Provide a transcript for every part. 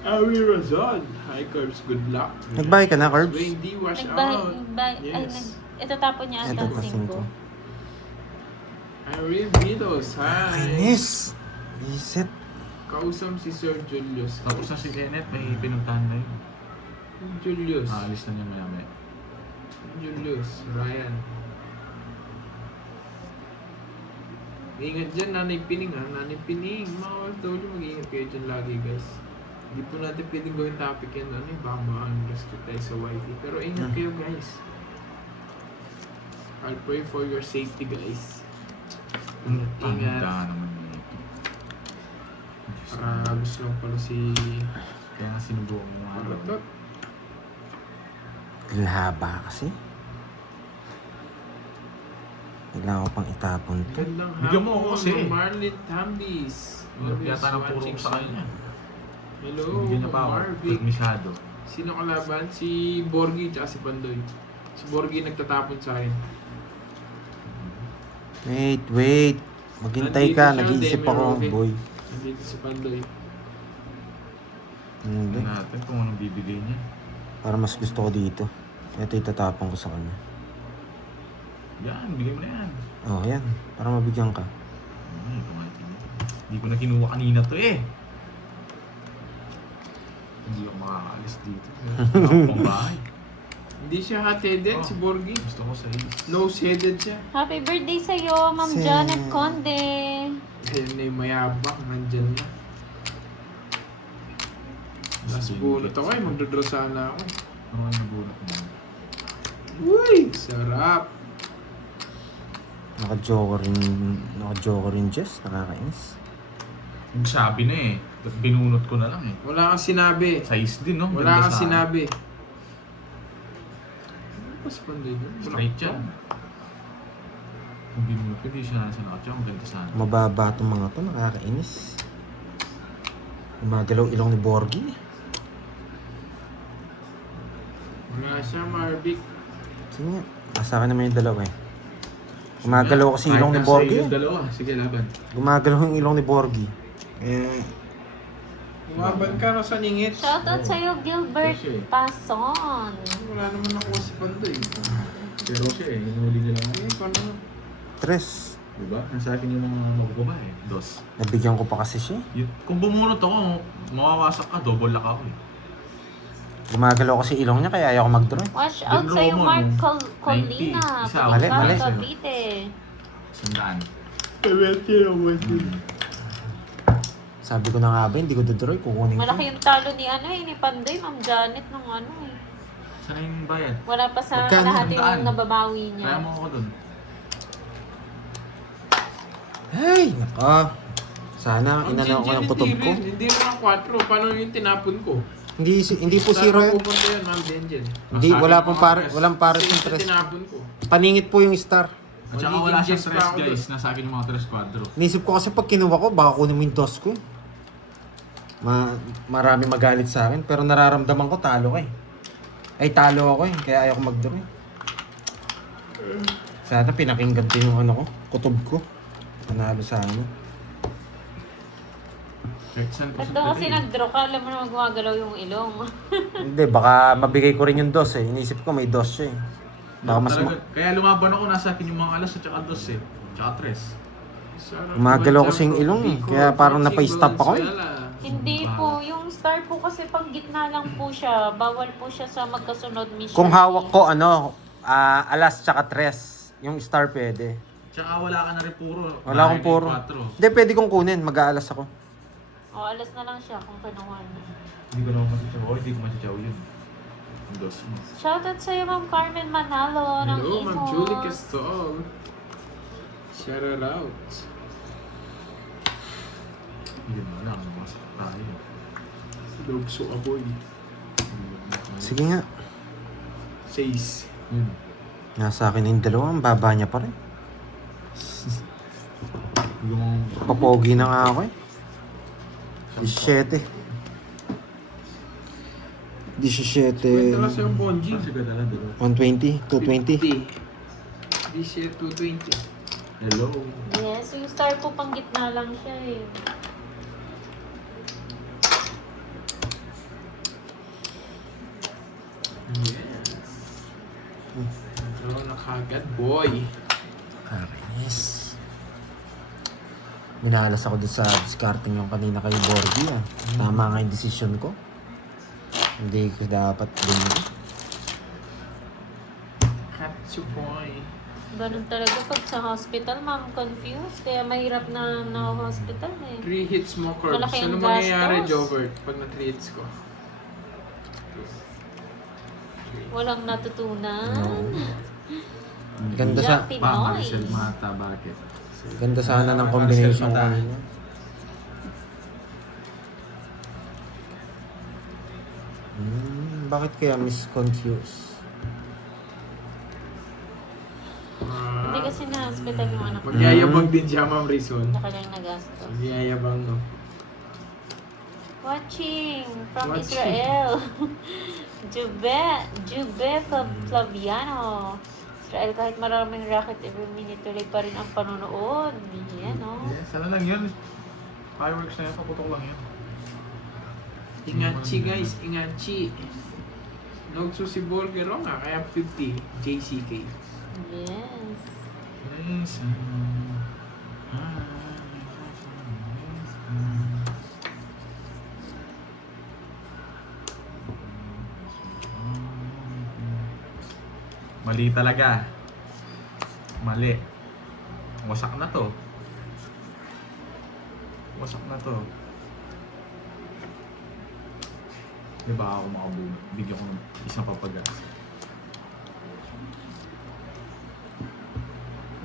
Awi Razon. Hi, Curbs. Good luck. Nagbayad ka na, Curbs? Wayne D. Wash Nagbay, out. yes. Ito tapon niya Ito ang pa, 5. 5. Irene Milos. Hi. Kainis! Isit. Kausam si Sir Julius. Tapos na si Kenneth, may pinuntahan na yun. Julius. Aalis na niya maya-maya. Julius. Ryan. Ingat dyan, Nanay Pining ha. Nanay Pining. Mga OFW, mag-iingat kayo dyan lagi guys. Hindi po natin pwedeng gawin topic yan. Ano yung baka ma-unrestrict tayo sa YT. Pero ingat kayo guys. I'll pray for your safety guys. Ingat. Tanda naman yun. Para gusto lang pala si... Kaya nga sinubukan mo nga. Paratot. Laba kasi. Kailangan ko pang itapon to. Gandang Bigyan mo ako hapon, kasi. Marlin Tambis. Yata ng puro ko sa kanya. Hello, Bigyan niya pa ako. Marvic. Masyado. Sino kalaban? Si Borgie at si Pandoy. Si Borgie nagtatapon sa akin. Wait. Maghintay ka. Nandito siya, Nag-iisip Demi ako, Roque. boy. Nandito si Pandoy. Hindi. Tignan natin kung anong bibigay niya. Para mas gusto ko dito. Ito itatapon ko sa kanya. Yan, bigay mo na yan. Oh, yan. Para mabigyan ka. Ay, kumain niya. Hindi ko na kinuha kanina to eh. Hindi ako makakaalis dito. Ako pang bahay. Hindi siya hot-headed, Oh. si Borgie. Gusto ko sa is. Nose-headed siya. Happy birthday sa'yo, Ma'am Janet Conde. Ayun na yung mayabang, nandyan na. Last bunot ako eh, magdodraw sana ako. Ano kayo nabunot mo? Uy, sarap. Naka-joker rin, Jess. Nakakainis. Nagsabi na eh. Ba't binunot ko na lang eh. Wala kang sinabi. Size din no? Wala Ganda kang sa- sinabi. Ano pa si Pandoy doon? Straight yan. Kung binunot ko, di siya nasa nakatsa. Ang ganda sana. Mababa itong mga to. Nakakainis. Gumagalaw ilong ni Borgie. Wala siya, Marvic. Sige nga. Nasa akin naman yung dalawa eh. Gumagalaw kasi ilong ni Borgie. Yung dalawa. Sige, laban. Gumagalaw yung ilong ni Borgie. Eh, Umaban ka na sa ningit. Shoutout sa'yo, Gilbert Siya eh. Pason. Wala naman ako si Pandoy. Pero siya eh. Hinuli niya lang ako. Eh, paano? tres. Diba? Nasa akin yung mga magbabae. Dos. Nabigyan ko pa kasi siya. Kung bumunot ako, mawawasak ka. Double lock ako eh. Gumagalaw kasi ilong niya kaya ayaw ko mag-draw. Watch out Yung sa'yo, Roman, Mark 90. Colina. Isa, mali. Pagkakang Cavite. 100. Pwede naman yun. Sabi ko na nga ba, hindi ko dodraw. Kukunin ko. Malaki yung talo ni ni Pandoy, Ma'am Janet, nung eh. Saan yung bayad? Wala pa sa Magkano? lahat Sandaan. yung nababawi niya. Kaya mo ako dun. Hey! Naka. Sana inano ko ng kutob ko. Hindi naman 4. Paano yung tinapon ko? Hindi po zero Saan yun. pupunta yun, Ma'am Denjen? Hindi, wala pong walang pares Kasi yung yung tres. tinapon ko. Paningit po yung star. At saka Magiging wala siyang guest pa stress ako guys. Nasa akin yung mga tres quadro. Nisip ko kasi pag kinuha ko, baka kunin mo yung dos ko. Marami magalit sa akin, pero nararamdaman ko talo ka eh. Ay, talo ako eh, kaya ayaw ko mag-draw eh. Sana pinakinggan din yung ano ko, kutob ko. Panalo sa ano. Saan ko Ba't daw kasi nag-draw ka, alam mo naman gumagalaw yung ilong. Hindi, baka mabigay ko rin yung dos eh. Inisip ko may dos siya eh. Baka mas Kaya lumaban ako, nasa akin yung mga alas at saka dos eh. Tsaka tres. Gumagalaw kasi yung ilong eh, kaya parang napay-stop ako eh. Hindi po, yung star po kasi pang gitna lang po siya. Bawal po siya sa magkasunod mission. Kung hawak ko alas tsaka tres, yung star pwede. Tsaka wala ka na rin puro. Wala akong puro. Hindi, pwede kong kunin, mag-aalas ako. O, alas na lang siya kung kinuha niya. Hindi ko naman masitsaw. O, hindi ko masitsaw yun. Yung dos mo. Shoutout sa'yo, Ma'am Carmen Manalo ng Hello, Ma'am Julie Imos. Castol. Shout her out. Hindi mo lang. Masak tayo. Lobso aboy. Sige nga. 6. Yun. Nasa akin na yung dalawa, ang baba niya pa rin. Yung... Papogi na nga ako eh. 17. 17. Kwenta lang sa'yo, Bonji. Kasi gadalan dalawa. 120, 220. 50. This year, 220. Hello. Yes, yung star po pang gitna lang siya eh. Kagad, boy. Karinis. Minalas ako dun sa discarding yung kanina kay Borgie ah. Tama nga yung decision ko. Hindi ko dapat bumili. Katsupoy. Ganun talaga pag sa hospital, ma'am, confused. Kaya mahirap na hospital eh. 3 hits mo, Corbs. Malaki Ano ang mangyayari, gastos. Jovert, pag na 3 hits ko? Walang natutunan. No. Ganda sa... Jack Pa, Pinoy. Maricel Mata, bakit? Ganda sana ng combination Marcel Mata. kanina. Bakit kaya misconfused? Hindi kasi na hospital yung anak ko. Magyayabang din siya, Ma'am Rizon. Na kanyang nagastos. Magyayabang, no? Watching from Watching. Israel. Jube Flaviano. Israel, kahit maraming racket every minute, tuloy pa rin ang panonood. Yan, no? Yes, ano lang yun? Fireworks na yun, paputok lang yun. Ingachi, guys. Ingachi. Nogso si Borgero nga, kaya 50. JCK. Yes. Mali talaga. Mali. Wasak na to. Wasak na to. Diba ako makabunod? Bigyan ko ng isang papagas.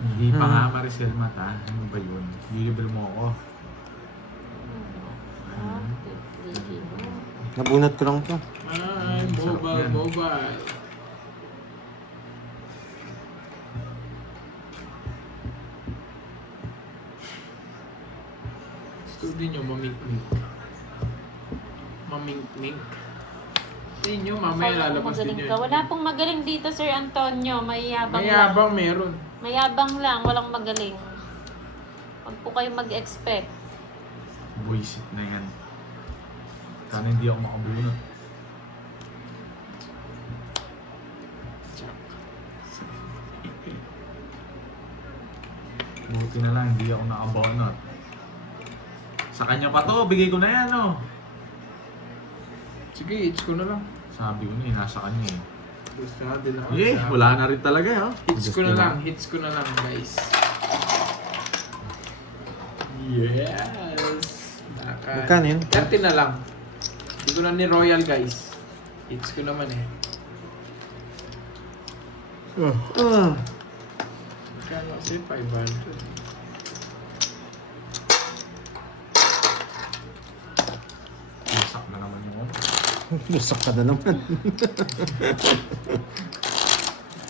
Hindi pa nga Maricel Mata. Ano ba yun? Libre mo ako. Nabunot ko lang to. Ay, Sarap mobile, yan. mobile. Studio nyo, mamink-mink. Mamink-mink. Sa inyo, mamaya Kala ko lalabas din magaling yun. ka. Wala pong magaling dito, Sir Antonio. Mayabang lang. Mayabang meron. Mayabang lang, walang magaling. Huwag po kayo mag-expect. Buisit na yan. Sana hindi ako makabunod. Buti na lang, hindi ako nakabunod. Sa kanya pa to, bigay ko na yan, oh. Sige, hits ko na lang. Sabi ko na, nasa kanya eh. Gusto na din ako. Eh, wala na rin talaga, oh. Hits ko na lang, hits ko na lang, guys. Yes! Magkano yun? 30 na lang. Hindi ko na ni Royal, guys. Hits ko naman eh. Kano kasi 500. Wasak na naman yun. Lusak ka na naman.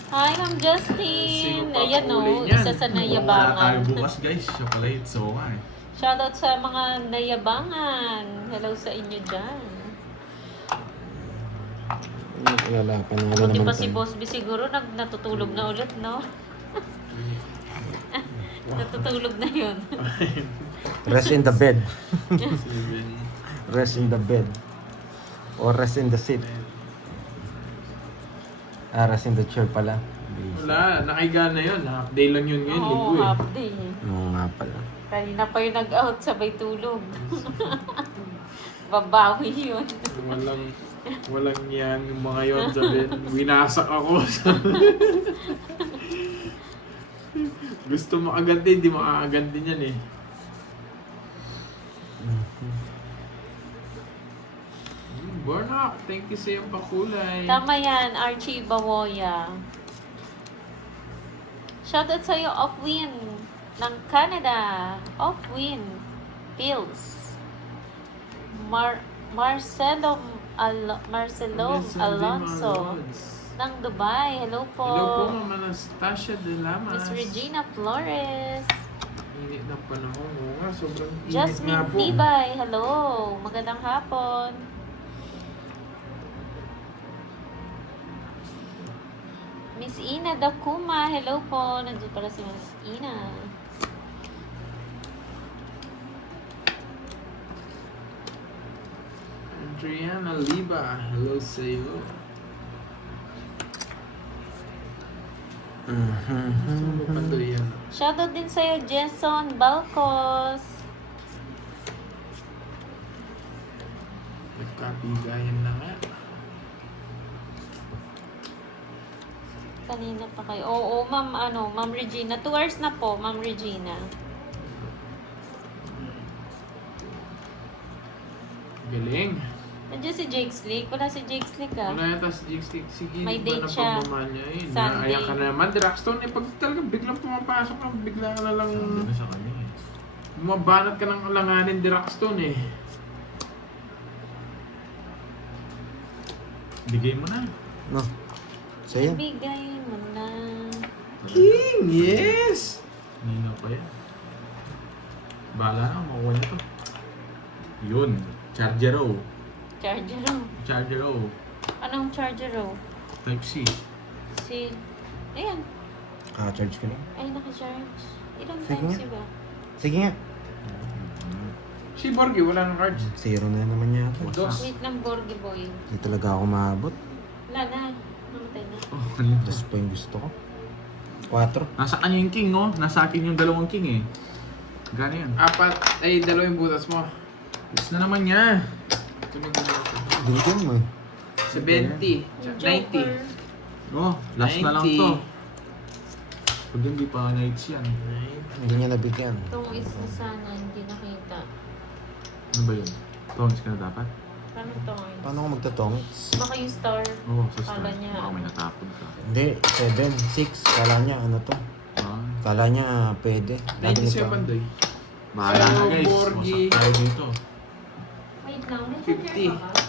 Hi, Ma'am Sino Justin! pa Ayan, no? kulay niyan? Isa sa Wala tayo nayabangan. bukas, guys. Siya pala hits, so nga eh. Shoutout sa mga nayabangan. Hello sa inyo dyan. Wala, panalo Buti naman pa si tayo. Boss B siguro natutulog na ulit, no? Natutulog na yun. Rest in the bed. 7. Rest in the bed. Or rest in the seat. Rest in the chair pala. Wala, nakahiga na yun. Half day lang yun ngayon, Oo, linggo eh. half day. Oo nga pala. Kanina pa yung nag-out, sabay tulog. Babawi yun. Walang yan yung mga yon, sabi. Winasak ako. Gusto mo agad hindi makakaganti niyan eh. Bornak, thank you sa iyong pakulay. Tama yan, Archie Bawoya. Shoutout sa'yo, Off-Win ng Canada. Off-Win. Pills. Marcelo Alonso ng Dubai. Hello po. Hello po, Ma'am Anastasia de Lamas. Miss Regina Flores. Init ng panahon. Oo nga, sobrang init nga Jasmine po. Tibay. Hello. Magandang hapon. Miss Ina Dakuma. Hello po. Nandiyan pala si Miss Ina. Adriana Liba. Hello sa iyo. Gusto mo ba Pandoy yan? Shoutout din sa'yo, Jenson Balcos. Nagkabigayan na nga. Kanina pa kayo. Oo, Ma'am Regina. 2 hours na po, Ma'am Regina. Galing. Nandiyan si Jake Slick. Wala si Jake Slick ah. Wala yata si Jake Stick. Sige, May iba date na siya. pagmamahal niya. Ayun, Sunday. ayan ka na naman. Draxton, eh, pag talagang biglang pumapasok ka, bigla ka na lang Sabi na sa kanya eh. mabanat ka ng alanganin, Draxton eh. Bigay mo na. No. Sa'yo. Bigay mo na. King, yes! Nino pa yan. Bahala na, makuha niya to. Yun. Chargero. Charger oh. Chargero. Anong charger oh? Type C. Si... Ayan. Kaka-charge ko lang. Ay, naka-charge. Ilang Sige times nga. ba? Sige nga. Si Borgie, wala ng cards. Zero na naman yata. Dos. Wait lang, Borgie boy. Hindi talaga ako maabot. Wala na. Namatay na. Oh, ano yun? Das pa yung gusto ko. 4. Nasa kanya yung king, oh. Nasa akin yung dalawang king, eh. Gano yan? Apat, ay dalawang butas mo. Yes na naman niya. Tunog na natin. Bigyan mo eh. 70, Yung 90. Joker. Oh, last na lang 90. to. Pag hindi pa nights yan. Hindi niya nabigyan. Itong isa sana hindi nakita. Ano ba yun? Tones ka na dapat? Paano ito ngayon? Paano ako magtatong? Baka yung star. Oo, sa Kala stars. niya, Baka may ano? natapon ka. Hindi, 7, 6. Kala niya ano to. Ah, Kala niya pwede. Lagi nito. 97 doy. bahala na So, guys. Borgie. Masak tayo dito. Wait lang, may 50. charger pa ba?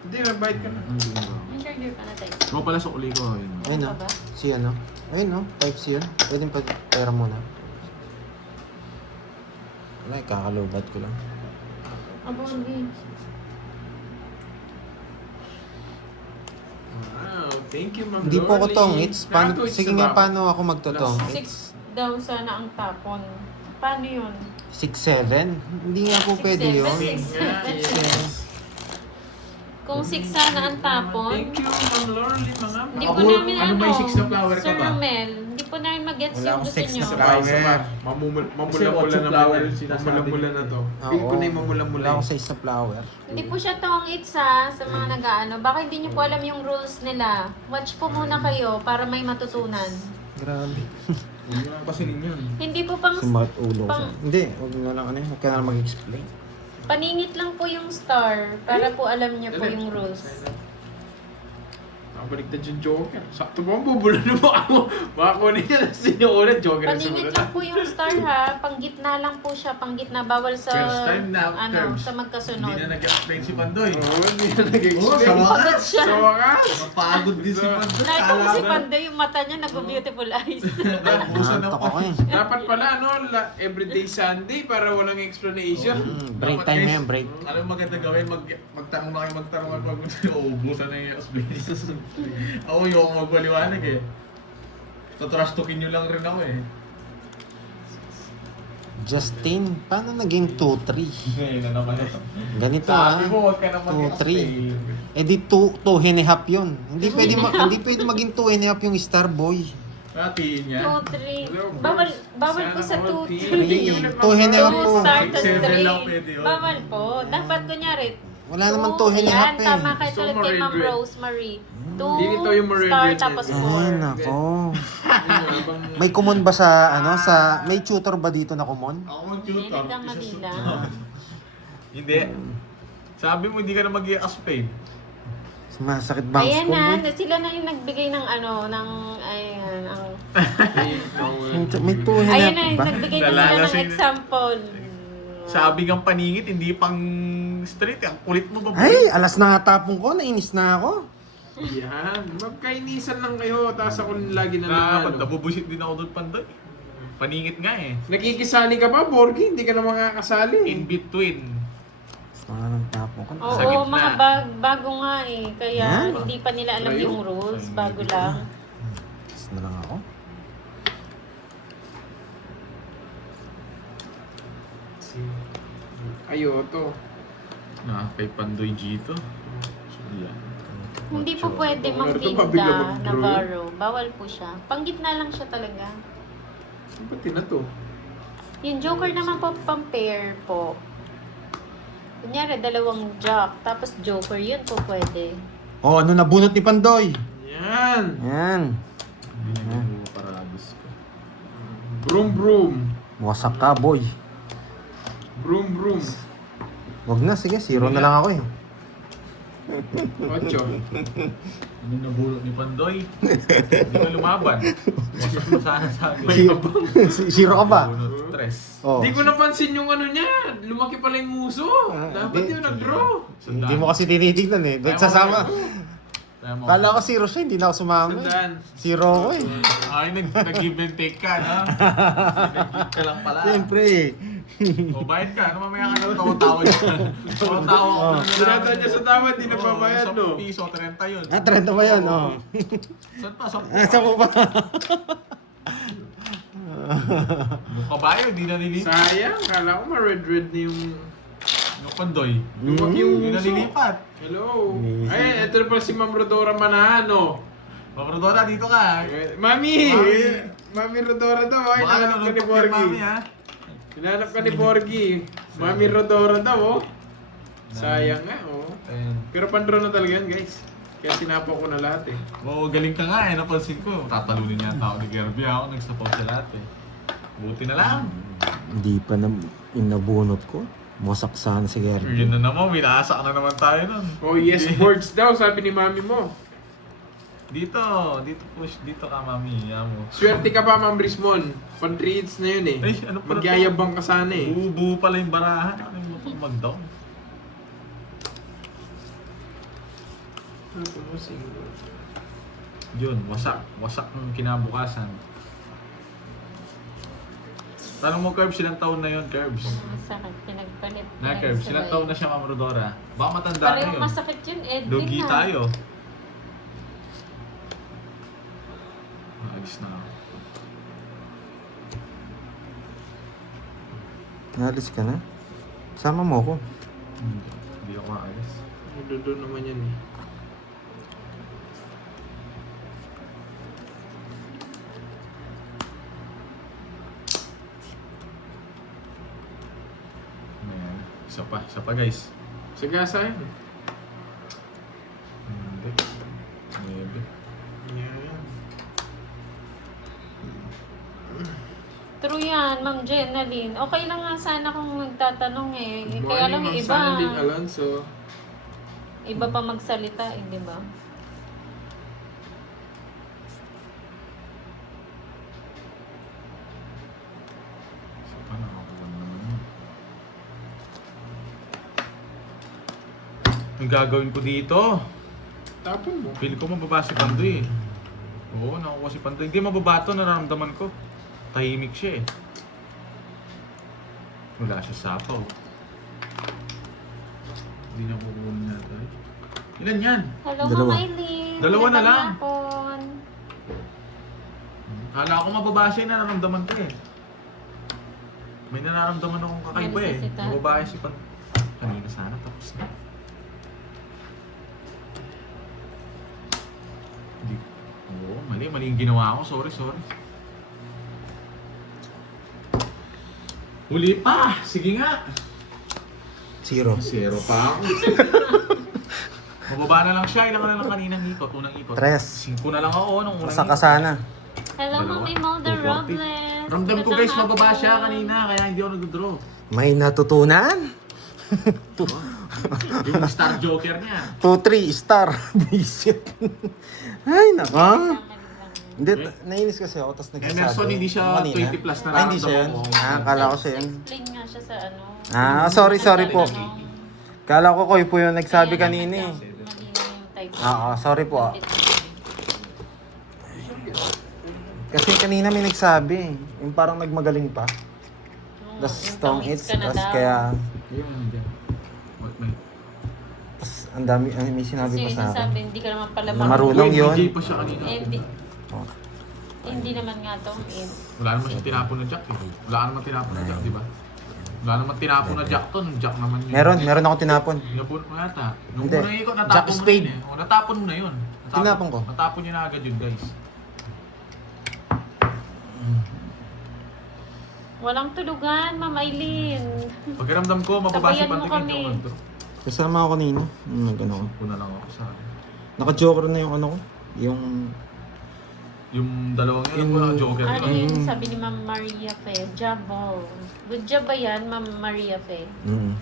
Hindi, mabait ka na. Ano ba? May charger pa na tayo. Mo pala sa uli ko. Yun. Ayun Pa o. ba? Si ano? Ayun o. Type C yun. Pwede pa pera muna. Wala, kakalubat ko lang. Borgie. Wow, thank you, Ma'am Hindi po ako Lorly. tongits. Paano, Nakatwits sige na nga, ba? paano ako magtotongits? 6 daw sana ang tapon. Paano yun? 6-7? Hindi nga po 6-7. pwede yun. Six. Yeah, yes. Kung 6 sana ang tapon, Thank you, Ma'am Lorly, mga hindi po Ako, namin ano ba yung 6 na flower ka Sir ba? Romel, hindi po namin mag-gets Wala yung akong gusto 6 na nyo. flower. Mamula-mula Kasi 8 naman. flower yung sinasabi. Mamula-mula na to. Feel ko na yung mamula-mula. Wala akong 6 na flower. Hindi po siya tongits ha, sa mga nag-aano. Baka hindi nyo po alam yung rules nila. Watch po muna kayo para may matutunan. Grabe. Huwag nyo lang pasilin yun. Hindi po pang Sumat ulo ko. Pang- Hindi, huwag na lang ano yun. Huwag ka na mag-explain. paningit lang po yung star para po alam niyo po yung rules. Nakabaliktad yung Joker. Sakto ba ang bubula na ba ako? Baka kunin niya na sinuulit. Joker na Paningit sinuulit. lang po yung star ha, panggitna lang po siya, panggitna bawal sa First time na, ano, terms. sa magkasunod. Hindi na nag-explain si Pandoy. Oo, hindi na nag-explain. Oo, sa wakas. Pagod siya. Sa wakas. Mapagod din si Pandoy. Nakita mo Kala si ko- Panday, yung mata niya nag-beautiful eyes. Naubusan ng Nantok ako eh. Dapat pala, ano, everyday Sunday para walang explanation. Break Dapat, time guys, na yan, break. Ano yung maganda gawin? Magtanong na kayo magtanong at uubusan na yung explanation. Ako yung magbaliwanag eh. Tatrastukin nyo lang rin ako eh. Justin, paano naging 2-3? Ngayon na naman ito. Ganito Sabi ah. mo, huwag ka na 2-3. mag-explain. Eh di 2-2.5 yun. Hindi pwede, hindi pwede maging 2.5 yung star boy. Natiin niya. 2, 3. Bawal po sa 2, 3. 2.5 Two po. star Six, tas seven lang 3. pwede yun. Bawal po. Dapat kunyari, Wala naman two, 2.5 ayan, eh. tama kayo So, tulad kay Ma'am Marie Rosemary. 2 Dito yung Marie star Dread tapos yan. 4. Ay, nako. May kumon ba sa, ano, sa, may tutor ba dito na kumon? Ako mag-tutor. Hindi, nagkamalila. Hindi. Sabi mo, hindi ka na mag-i-explain. Masakit ba ang Ayan school na, boy? sila na yung nagbigay ng ano, ng, ayan, ang, May 2.5 ayan na, ba? nagbigay na sila ng Nalalasing- example. Sabi ng paningit, hindi pang straight. Ang kulit mo ba? Ay, alas na nga tapong ko. Nainis na ako. Yan. Magkainisan lang kayo. Tapos ako lagi na lang. Dapat, ano. nabubusit din ako doon Pandoy. Paningit nga eh. Nakikisali ka ba, Borgie? Hindi ka na makakasali. In between. Alas na nga ng tapong ko. Sa Oo, gitna. mga bago nga eh. Kaya Yan. hindi pa nila alam Ayun. yung rules. Bago lang. Alas na lang ako. Ayoto. Kay Pandoy G to. Yan. Hindi po pwede Ano to ba, bigla magtinda, mag-draw? Navarro. Bawal po siya. Panggitna lang siya talaga. Ba't na to? Yung joker naman po, pang pair po. Kunyari, dalawang jack, tapos joker, yun po pwede. Oh, ano nabunot ni Pandoy? Yan! Yan. Hindi na yung parabis ko. Broom broom. Wasak ka, boy. Broom broom. Wag na, sige. 0 na lang ako eh. 8. Ano yung nabulot ni Pandoy? Hindi ka lumaban. Wasak mo sana sa akin. Zero ka ba? Bunot, stress. Oh. Hindi ko napansin yung ano niya. Lumaki pala yung muso. Dapat hindi. yun nag-draw. Hindi mo kasi tinitignan eh. Doon sasama. Kala ko 0 siya, hindi na ako sumama. eh. Sandaan. 0 ako eh. Ay, nag-give and take ka, no? Nag-give ka lang pala. Siyempre eh. O, bayad ka. Ano mamaya ka nang tawa-tawa dyan? Tawa-tawa ko. Sinata niya sa tama, di nagbabayad, no? 10 piso, 30 yun. Ah, 30 ba yan? Oh. Saan pa? Saan Ah, sa ba? Yung kabayo, di nalilipat. Sayang, kala ko ma-red-red na yung... Yung Pandoy. Lumaki yung Di muso. nalilipat. Hello. Ay, ito na pala si Ma'am Rodora Manahan, no? Mabrodora, dito ka. Mami! Mami! Mami Rodora daw, ay, Baka hinahanap ka ni nanonood ka Borgie. mami, ha? Hinahanap ka ni Borgie. Mami Rodora daw, oh. Sayang nga, oh. Ayun. Pero pan-draw na talaga yan, guys. Kaya sinapo ko na lahat, eh. Oo, galing ka nga eh. Napansin ko. Tatalunin niya tao ni Kirby. Ako nagsapaw sa lahat eh. Buti na lang. Hindi pa na inabunot ko. Wasak sana si Gary. Yun na naman. Winasak na naman tayo nun. Oh, yes, words daw, sabi ni mami mo. Dito. Dito push. Dito ka, mami. Yan mo. Swerte ka pa, Ma'am Rismon. Pan 3 hits na yun, eh. Ay, ano pala to? Magyayabang ka sana, eh. Buo pala yung barahan. Ano yung mag-down? Ano po mo, single? Yun. Wasak. Wasak ng kinabukasan. Tanong mo, Curbs, ilang taon na yun, Curbs? Masakit, pinagpalit. Na, Curbs, ilang taon na siya, Ma'am Rodora? Baka matanda na Parehong yun. masakit yun, Edwin Lugi na. tayo. Alis na ako. Nalis ka na? Sama mo ko. Hindi ako aalis. Doon naman yan, eh. Ayan. Isa pa guys. Sagasa yan. Hindi. Maybe. Yan. True yan, Ma'am Jenaline. Okay lang nga sana kung nagtatanong eh. Good Kaya lang morning, yung Ma'am iba. Sanding Alonso. Iba pa magsalita eh, di ba? Isa pa nakakuha na naman yun. Ang gagawin ko dito? Tapon mo. Feel ko mababa si Pandoy eh. Oo, nakukuha si Pandoy. Hindi mababato, nararamdaman ko. Tahimik siya eh. Wala siya sapaw. Hindi niya kukunin natin. Ilan yan? Hello, Dalawa. Ma'am Eileen. Dalawa na lang. Magandang hapon. Kala ko mababa siya, nararamdaman ko eh. May nararamdaman akong kakaiba eh. Nanisisita. Mababa si Pandoy. Kanina sana, tapos na. Hindi. Oo, mali yung ginawa ko. Sorry. Huli pa! Sige nga! 0. Zero pa ako. Mababa na lang siya. Ilang na lang kaninang ikot. Unang ikot. 3. 5 na lang ako nung unang Wasak ka ikot. sana. Hello, Dalawa. Ma'am Imelda 240. Robles. Ramdam ko Magandang guys, mababa hapon. siya kanina. Kaya hindi ako nag-draw. May natutunan? Yung star joker niya. 2-3 star. Visit. Ay, naka. Hindi, Okay. nainis kasi ako, tapos nagsasabi. Emerson, hindi siya Kanina. 20 plus na Ay, hindi siya yun. nararamdaman ko. Ah, kala ko siya yun. Explain nga siya sa ano. Ah, sorry po. Ano, Kala ko Koy po yung nagsabi kaya kanina eh. malinaw yung type. Sorry po. Kasi kanina may nagsabi eh. Yung parang nagmagaling pa. Tapos strong hits, tapos kaya... Yun, hindi. What, may? Tapos ang dami, may sinabi Kasi pa yung sa sabi, akin. hindi ka naman pala Na marunong yun. DJ pa siya kanina. Eh, hindi. Oh. Hindi naman nga to. Eh. Wala naman siya tinapon na jack eh. Wala naman tinapon na jack, di ba? Wala naman tinapon na jack to. Jack naman yun. Meron ako tinapon. Tinapon mo yata. Nung Hindi. unang ikot, Jack natapon mo na spade. yun eh. O, natapon mo na yun. Tinapon ko. Natapon niya na agad yun, guys. Walang tulugan, Ma'am Aileen. Pagkiramdam ko, mababasa Sabayan mo pantingin kami. ko. Ito. Kasama ako kanina. Nag-ano ko. Una lang ako sa... Naka-joker na yung ano ko. Yung... Yung dalawang yun, Yung- wala joker Ano yun. yun sabi ni Ma'am Maria Fe? Jabal. Good job ba yan, Ma'am Maria Fe? Mm.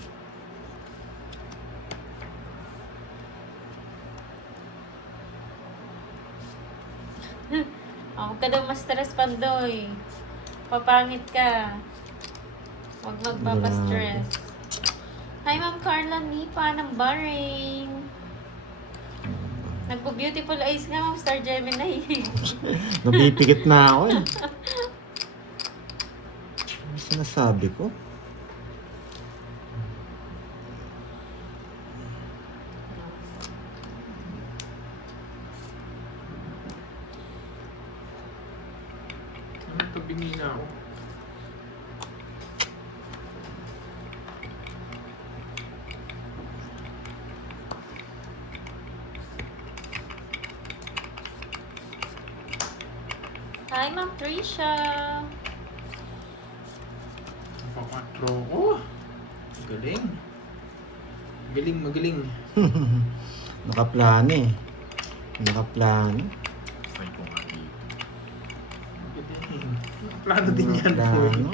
Huwag ka daw ma-stress, Pandoy. Papangit ka. Huwag magpapastress. Hi, Ma'am Carla Nipa ng Bahrain. Nagpo-beautiful eyes nga, Ma'am Star Gemini. Nabipikit na ako eh. Ano sinasabi ko? Ano ito, binila ako. Hi, Ma'am Trisha. Napapatro ko. Galing. Magaling. Nakaplano eh. Nakaplano. Ay, kung nga dito. Galing. Plano din yan, boy. Nakaplano.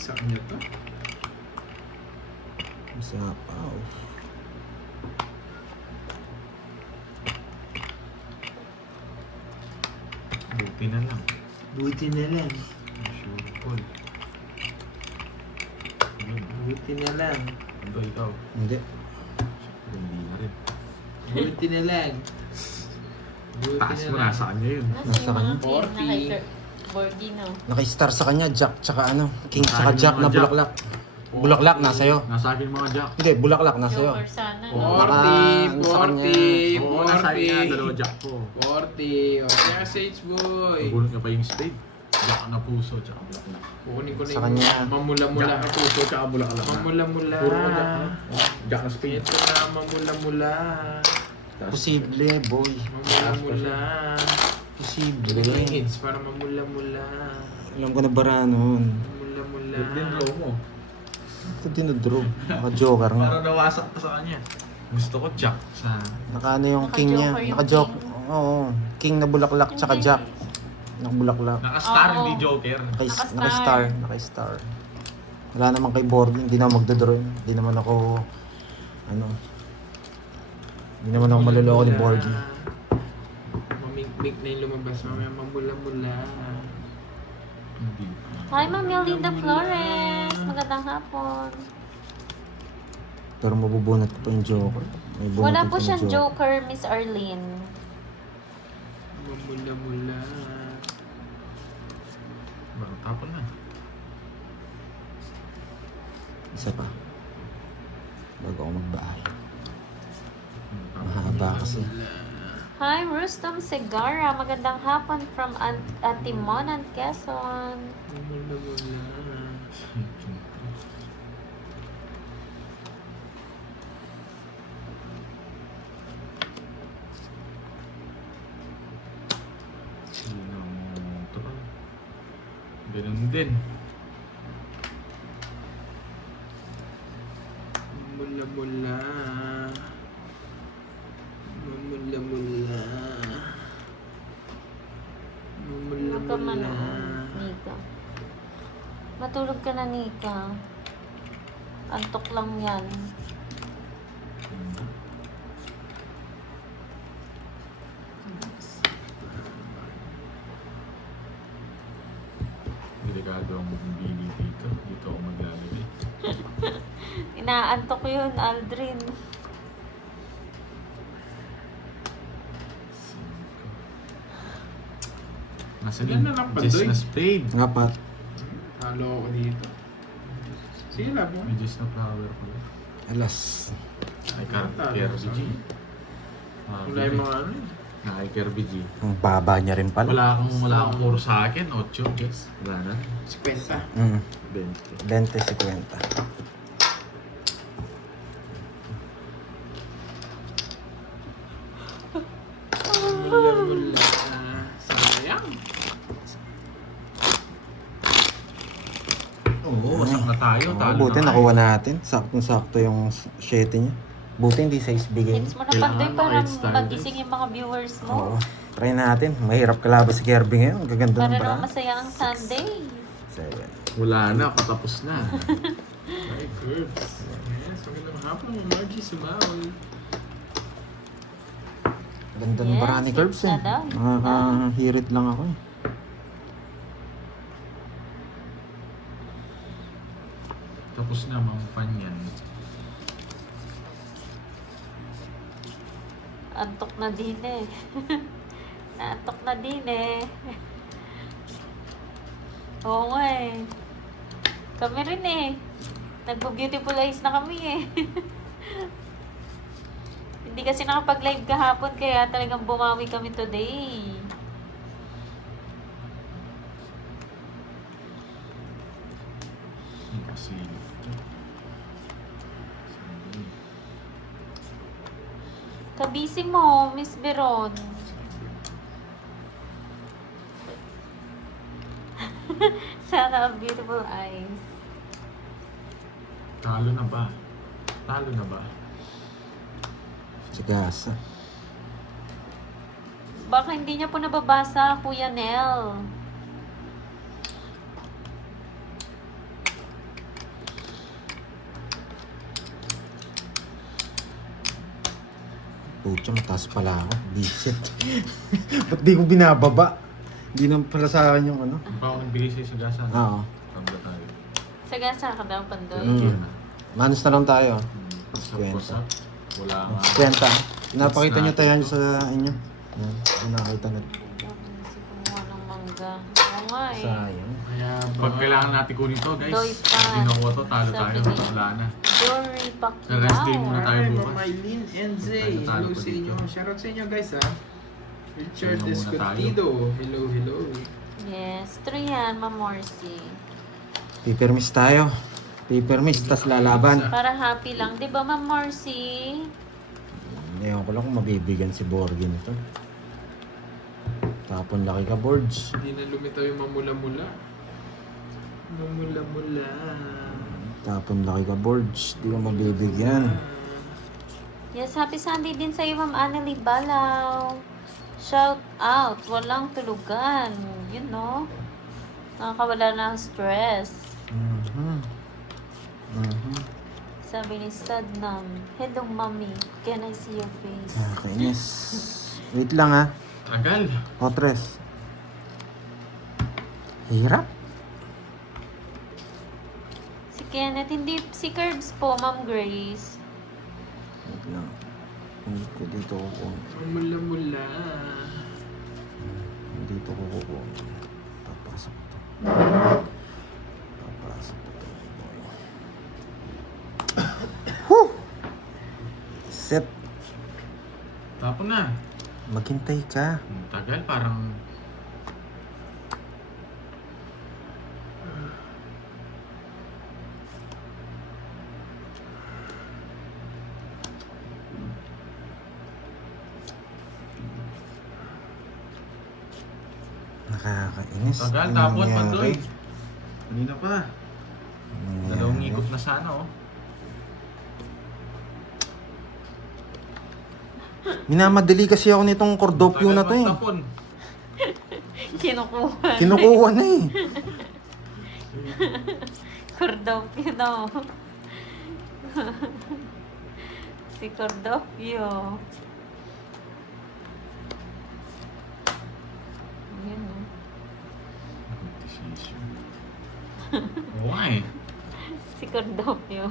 Sa kanya to. Masapaw. Buti na lang. Buti na lang. Sure call. Yun. Buti na lang. Ito, ikaw. Hindi. Siyempre, hindi na rin. Buti na lang. Buti Taas na mo, lang. nasa kanya yun. Nasa kanya? Bordino. Naka-star sa kanya, Jack, tsaka ano, King, tsaka Ay, Jack mga na Jack. bulaklak. Bulaklak, nasa iyo. Nasa akin mga jack. Hindi, bulaklak, nasa iyo. Joker sana. Oo. No? 40, Naka- sa kanya. 40, Oo, nasa akin nga, dalawa jack ko. 40. O, kaya Sage boy. Nagulot niya pa yung spade. Jack na puso, tsaka bulaklak. Kukunin ko na Sa kanya. mamula-mula. Jack na puso, tsaka bulaklak. Mamula-mula. Puro ka jack, no? Jack na spade. Ito na, mamula-mula. Posible, boy. Mamula-mula. Posible. Ito yung hits para mamula-mula. Alam ko na bara noon. Mamula-mula. Good din draw mo. Ito dinodraw. Naka-joker nga. Parang nawasak pa sa kanya. Gusto ko jack sa... Naka ano yung king niya. Naka-joker yung Naka-joke. king. Oo. King na bulaklak, tsaka Hindi. Jack. Naka-bulaklak. Naka-star, Oo. hindi joker. Naka-star. Naka-star. Naka-star. Wala naman kay Borgie. Hindi na magdodraw. Hindi naman ako... Ano... Hindi naman ako maluloko ni Borgie. Mamigmig na yung lumabas. Mamaya mamula-mula. Hindi. Hi, Ma'am Melinda Flores. Magandang hapon. Pero mabubunot ko pa yung joker. May bunot Wala din po pa na siyang joker, Miss Arlene. Mamula-mula. Baka tapon na. Isa pa. Bago ako magbahay. Mahaba kasi. Hi, Rustom Segara. Magandang hapon from Atimonan, Quezon. Mamula-mula. Sino mo ito? Ganun din. Mamula-mula. Mamula-mula. Huwag ka Mamula-mula. manood, Nika. Matulog ka na, Nika. Antok lang yan. Delikado ang bili dito. Dito ako maglalagay. Inaantok yun, Aldrin. Nasa Ilan na lang pa, Jess Doy? na spade. Apat. Talo ako dito. Sige lang mo. May Jess na flower ko. Alas. Ay, Kirby G. Wala yung mga ano. Ay, Kirby G. Ang baba niya rin pala. Wala akong puro sa akin. 8, Jess. Wala na. 50. 20. 20-50. Mamula-mula. Sayang. Tayo, Oh, talo buti na nakuha natin. Saktong-sakto yung 7 niya. Buti hindi 6 bigay. Hits mo na Kailangan Pandoy para maka-hits tayo, magising yung mga viewers mo. Oo. Try natin. Mahirap kalaban si Kirby ngayon. Gaganda Para ng naman bara. masaya ang Sunday. 7. Wala na, patapos na. Hi, Curbs. Yes, magandang hapon, Margie Sumaoy. Ganda ng Yes, bara ni Curbs hits eh. na daw. Nakakahirit lang ako eh. Tapos na, mga panyan. Antok na din eh. Antok na din eh. Oo nga eh. Kami rin eh. Nagbo-beautiful eyes na kami eh. Hindi kasi nakapag-live kahapon kaya talagang bumawi kami today. Kasi... Kabisi mo, Miss Beron. Sana all beautiful eyes. Talo na ba? Talo na ba? Sigasa. Baka hindi niya po nababasa, Kuya Nel. Pucha, mataas pala ako. Bisit. Ba't di ko binababa? Hindi naman pala sa akin yung ano. Kung pa ako nagbigay sa'yo sa gasa, Oo. tabla tayo. Sagasa ka daw, Pandoy. Mm. Manos na lang tayo. What's up? Wala nga. Kwenta. Pinapakita nyo tayo yan sa inyo. Yan. Pinakita na. Kasi kumuha ng mangga. Oo nga eh. Sayang. Kaya Pag kailangan natin kunin to, guys. Doy pa. Pag di nakuha to, talo tayo. Sabi ni- Wala na. Dory Sa rest game muna tayo Alright, bukas. Mylene NZ. Talo Hello pa sa inyo. dito. Shoutout sa inyo guys ha. Richard Tingnan muna Escondido. Hello, hello. Yes, true yan, Ma'am Morsi. Paper miss tayo. Paper miss, tas lalaban. Para happy lang. Di ba, Ma'am Morsi? Ewan ko lang kung mabibigyan si Borgin ito. Tapon laki ka, Borge. Hindi na lumitaw yung mamula-mula. Mamula-mula. Tapon laki ka, Borge. Di ka mabibigyan. Yes, happy Sunday din sa'yo, Ma'am Annalie Balaw. Shout out. Walang tulugan. You know? Nakakawala ng stress. Mhm. Mhm. Sabi ni Sadnam, hello, mommy. Can I see your face? Nakakainis. Wait lang ha. Tagal. Otres. Hirap. Si Kenneth, hindi. Si Curbs po, Ma'am Grace. Wait lang. Hindi ko dito kukuha. Mamula-mula. Dito ko kukuha. Papasok ito. Papasok ito. Whew! Set. Tapon na. Maghintay ka. Tagal, parang... Nakakainis. Tagal, Ano tapon, nangyari? Pandoy. Kanina pa. Ano nangyari? Dalawang ikot na sana, oh. Minamadali kasi ako nitong Cordopio na to eh. Tapon. Kinukuha. Kinukuha na eh. Cordopio daw. Si Cordopio. Yun, oh. Decision. Why? Si Cordopio.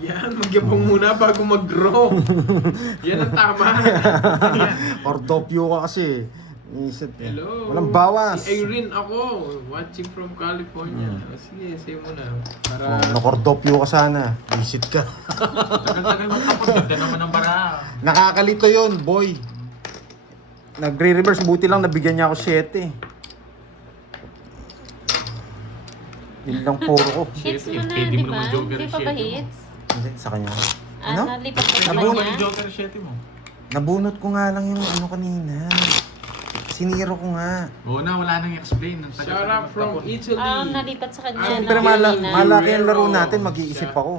Yan, magyabong muna bago mag-draw. Yan ang tama. Yan. Cordopio ka kasi. Isit eh. Hello. Walang bawas. Si Irene ako. Watching from California. Sige, say mo na. Para... Oh, na-Cordopio ka sana. Visit ka. Tagal-tagal magtapon. Ganda naman ang bara. Nakakalito yun, boy. Nagre-reverse. Buti lang nabigyan niya ako 7 eh. Yun lang puro ko. Hits mo Shit, na, pwede di mo ba? naman Joker Hindi pa ba shit mo. hits? Hindi, sa kanya. Ano? Ano? Lipat pa ba Nabunot niya? yung Joker 7 mo. Nabunot ko nga lang yung ano kanina. Kasi Siniro ko nga. Oo na, wala nang i-explain. Ang tagal Shout out na from magtapon. Italy. Nalipat sa kanya. Ay, Siyempre, Angelina malaki ang laro Guerrero. natin, mag-iisip ako.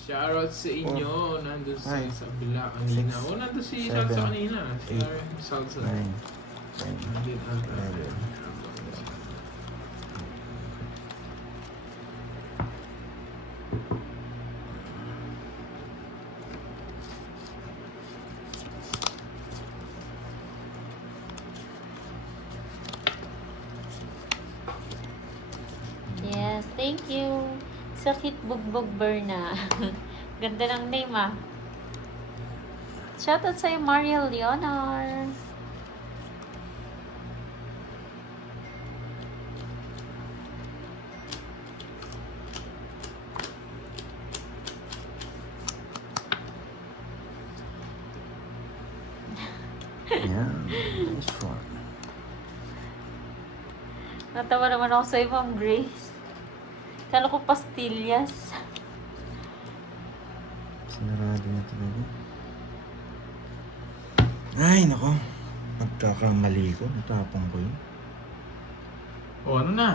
Shoutout sa inyo. Nandun sa Ay. Isabela kanina. Six, O, nandun si seven, Salsa kanina. eight, Salsa. 9, 10. Nandun ata. Eleven. Yes, thank you. Sakit bugbog Berna. Ganda ng name ah. Shoutout sa'yo, Mariel Leonor. Yeah, nice one. Natawa naman ako sa'yo, Ma'am Grace. Kala ko pastillas. Sinarado na talaga. Ay, nako. Pagkakamali ko, natapang ko yun. O, ano na?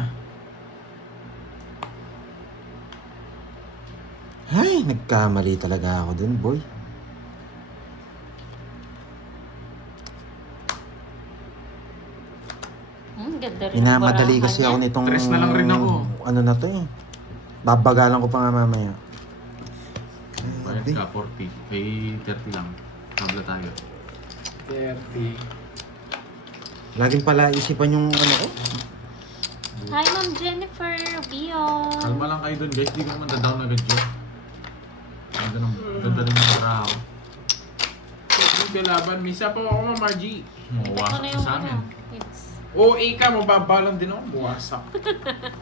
Ay, nagkamali talaga ako dun, boy. Ganda rin. ang Minamadali barahan kasi niya. ako nitong... Tres na lang rin ako. Ano na to eh. Babagalan ko pa nga mamaya. Bayad Ay, ka, 40. Kay 30 lang. Tabla tayo. 30. laging pala isipan yung ano ko. Hi, Ma'am Jennifer Rubio. Kalma lang kayo dun, guys. Di ko naman da-down agad yun. Ganda rin yung araw. Yung kalaban. Misa pa ako, Ma'am Margie. Mawasak Ano ka yung sa amin. ano? It's... O, ika, mababalang din ako. Buwasak.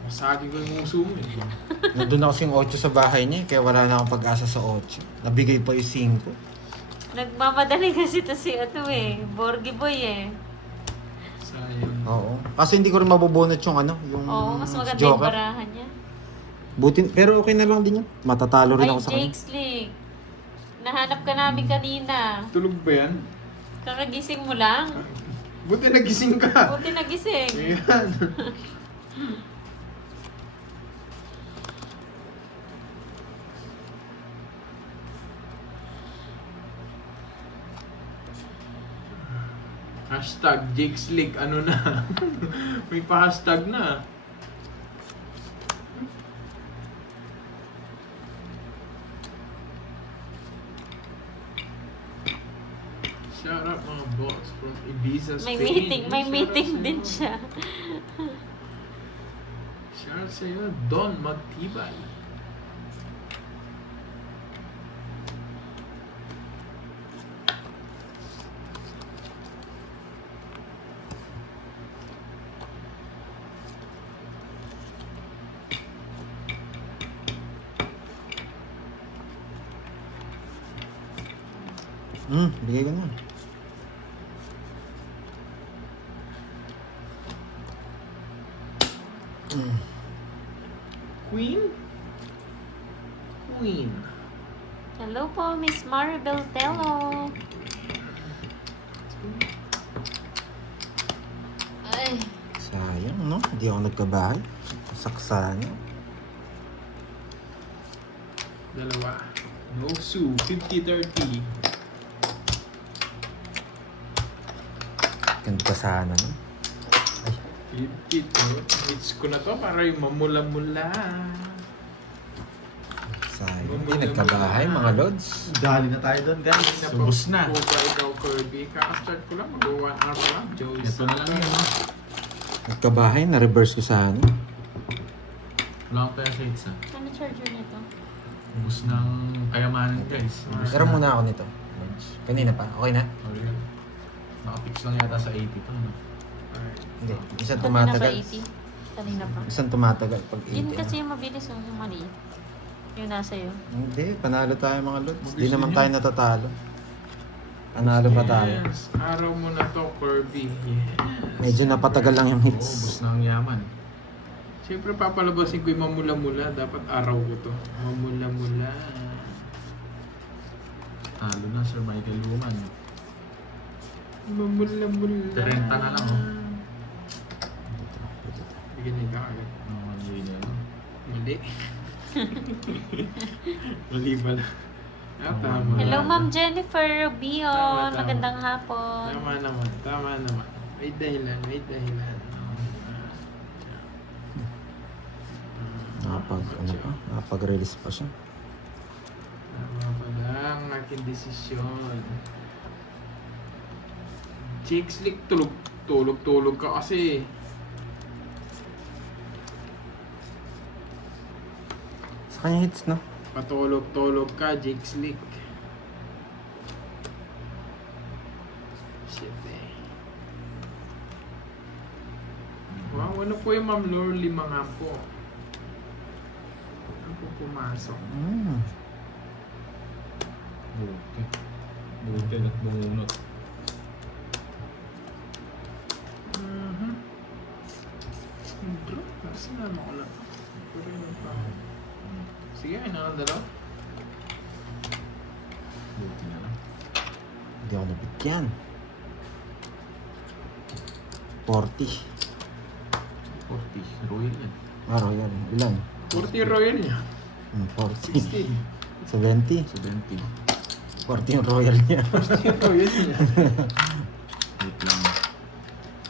Masagi ko yung uso mo eh. Nandun ako yung 8 sa bahay niya, kaya wala na akong pag-asa sa 8. Nabigay pa yung 5. Nagmamadali kasi to si ano eh. Borgie boy eh. Sayang. Oo. Kasi hindi ko rin mabubunot yung ano, yung Oo, mas maganda yung Joker. barahan niya. Buti, pero okay na lang din yun. Matatalo rin Ay, ako sa kanya. Jake Slick. Nahanap ka namin kanina. Tulog ba yan? Kakagising mo lang. Buti nagising ka. Buti nagising. Ayan. Hashtag Jake's League, ano na? May pa-hashtag na. Shout out mga boss from Ibiza, Spain. May Shout out meeting sa'yo. din siya. Shout out sa'yo, Don Magtibay. Bigay ko na. Queen? Queen. Hello po, Miss Maribel Tello. Ay, Sayang, no? Hindi ako nagkabahay. Saksa niya. Dalawa. No Sue, 50-30. Ganda sana, no? 50 hits ko na to para yung mamula-mula. Sayang. Hindi nagkabahay, mga lods. Dali na tayo doon, guys. Subos na. Po ba ikaw, Kirby? Kaka-start ko lang, mag-1 hour pa lang. Joey Ito na lang yun, no? Nagkabahay, na-reverse ko sana. Wala akong kaya sa hits, ah. ano charger nito? Ubus ng kayamanan, guys. Ubus Pero na. muna ako nito. Kanina pa. Okay na? Okay. Nakapix lang yata sa 80 to, no? Alright. Hindi. Isang Kanina pa tumatagal. 80. Kanina pa. Isang tumatagal pag 80. Yun kasi yung mabilis yung maliit. Yung nasa iyo. Hindi, panalo tayo mga lods. Di Mabilis naman din tayo yun. natatalo. Panalo pa tayo. Yes, araw mo na to, Kirby. Yes. Medyo napatagal lang yung Oo, hits. ubus ng yaman. Siyempre papalabasin ko yung mamula-mula. Dapat araw ko to. Mamula-mula. Talo na, Sir Michael Luman. Mamula-mula. 30 na lang, oh. Ganito agad. Hindi na yun. Mali. Mali pala. Tama. Hello, Ma'am Jennifer Rubion. Tama. Magandang hapon. Tama naman. May dahilan. Nakapag-release pa siya. Tama pala ang aking desisyon. Chicks League, tulog ka kasi. Sa kanya hits, no? Patulog ka, Chicks League. Shit eh. Wow, ano po yung Ma'am Lorly mga po? Ano po pumasok? Buti at bumunot. Drop? Sinama ko lang. Pero yun pa. Sige, ay nakadala. Buti na lang. Hindi ako nabigyan. 40. 40. Royal yan. Royal. Ilan? 40 royal niya. 40. 60. 70. 70. 40 yung royal niya. 40 royal niya. Wait lang.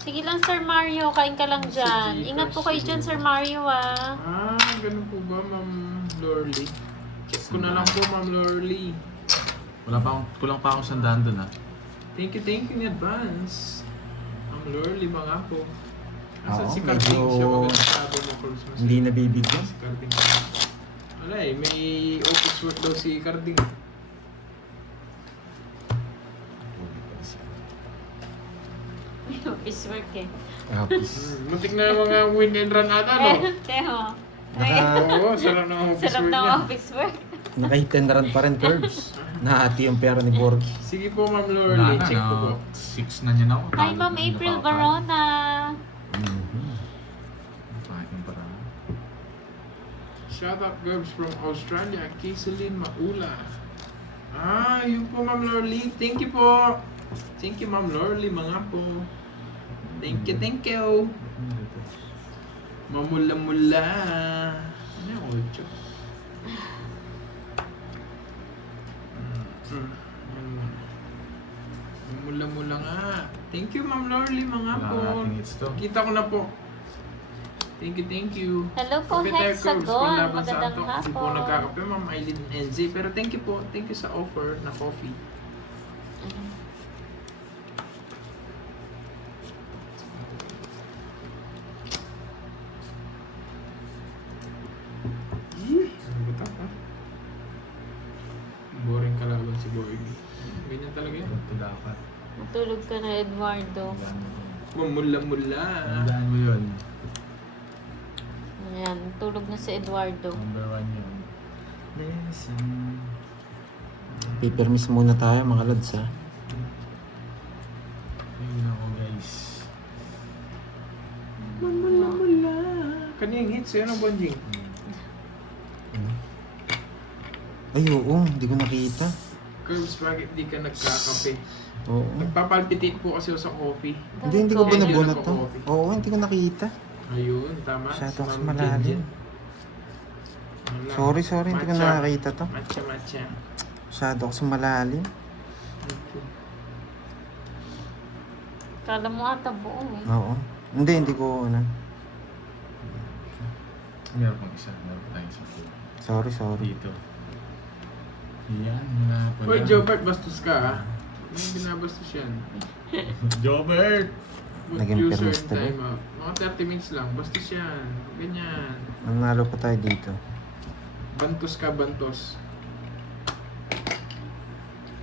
Sige lang, Sir Mario. Kain ka lang dyan. Ingat po kayo dyan, Sir Mario, ah. Ganun po ba, Ma'am Lorly? Check ko na lang po, Ma'am Lorly. Kulang pa akong sandaan dun, ha? Thank you in advance. Ma'am Lorly, mga po. Asan Oo, si Carding? medyo Siya maganda sabi mo, Christmas. Hindi nabibigyan. Si Carding. Wala eh, may office work daw si Carding. Office work eh. Matik na yung mga win and run ata, no? Teho. Oo, sarap ng office Sarap work ng niya. office work. Nakahit and run pa rin, Curbs. Nahati yung pera ni Borgie. Sige po, Ma'am Lorly. Check ko po. 6 na niya na ako. Hi, Ma'am April Barona. Bakit yung parang? Shout out girls from Australia, Kaisalin Maula. Yun po, Ma'am Lorly. Thank you po. Thank you, Ma'am Lorly, mga po. Thank you. Mamula-mula. Ano yung 8? Mamula-mula nga. Thank you, Ma'am Lorly, mga Wala po. ating hits to. Kita ko na po. Thank you. Hello po, Kapitay Curbs, Hexagon. panlaban sa Magandang antok. Hindi po hapon. nagkakape, Ma'am Eileen NZ. Pero thank you po. Thank you sa offer na coffee. Butak ha? Boring kalaban si Borgie. Ganyan talaga yun. Ito dapat. Matulog ka na, Eduardo. Mamula-mula. Tandaan mo yun. Ayan, tulog na si Eduardo. Number 1 yun. Listen. Pipirmis muna tayo, mga lads, ha? Ayun ako, guys. Mamula-mula. Kaniyang hits yun ang bonjing. Ay, oo. Hindi ko nakita. Curbs, bakit di ka nagkakape? Oo. Nagpapalpitate po kasi ako sa coffee. Hindi ko ba Hindi nabunot ako to? coffee. Oo, hindi ko nakita. Ayun, tama. Masyado Si kasi Ma'am malalim. Jinjin. Wala. Sorry, hindi ko Matcha. nakakita to. Matcha. Masyado kasi malalim. Okay. Kala mo ata buo eh. Oo. Hindi ko, ano. Meron pang isa. Meron pa tayong isa. Sorry. Dito. Yan, mga pala. Hoy, Jobert, bastos ka ha? Ano binabastos yan? Jobert! Put Naging user permis and tuloy. time out. Mga 30 minutes lang. Bastos yan. Ganyan. Nanalo pa tayo dito. Bantos ka, bantos.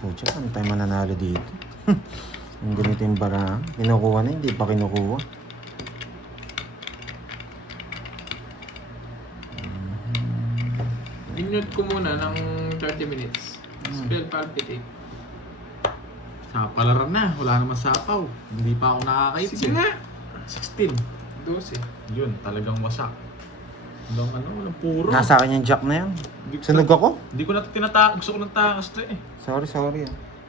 Pucha, ano tayo mananalo dito? Yung ganito yung bara. Kinukuha na, hindi pa kinukuha. Minute ko muna ng 30 minutes. Spell palpitate. Sapalaran na. Wala naman sapaw. Hindi pa ako nakakait. Sige nga. 16. 12. Yun, talagang wasak. Walang puro. Nasa akin yung jack na yan. Sunog ako? Hindi ko na tinatakas. Gusto ko ng takas to eh. Sorry.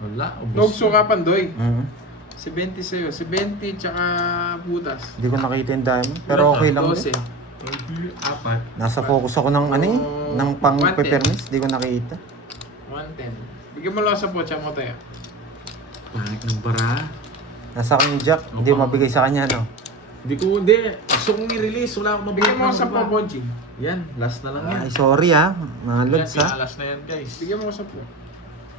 Wala. Log sukapan, doy. 70 sa'yo. 70 tsaka butas. Hindi ko nakita yung diamond. Pero okay lang. 12. Apat. Nasa focus ako ng ano eh. Oh, Ng pang 110. peppermints. Hindi ko nakita. 110. Bigyan mo lang sa po, tsaka mo tayo. Pangit ng bara. Nasa akin yung jack. Hindi Opa. mabigay sa kanya, no? Hindi. Gusto kong i-release. Wala akong Bigyan mo sa po, Bonjing. Yan, last na lang yan. Ay, sorry ha. Mga lods ha. Last na yan, guys. Bigyan mo sa po.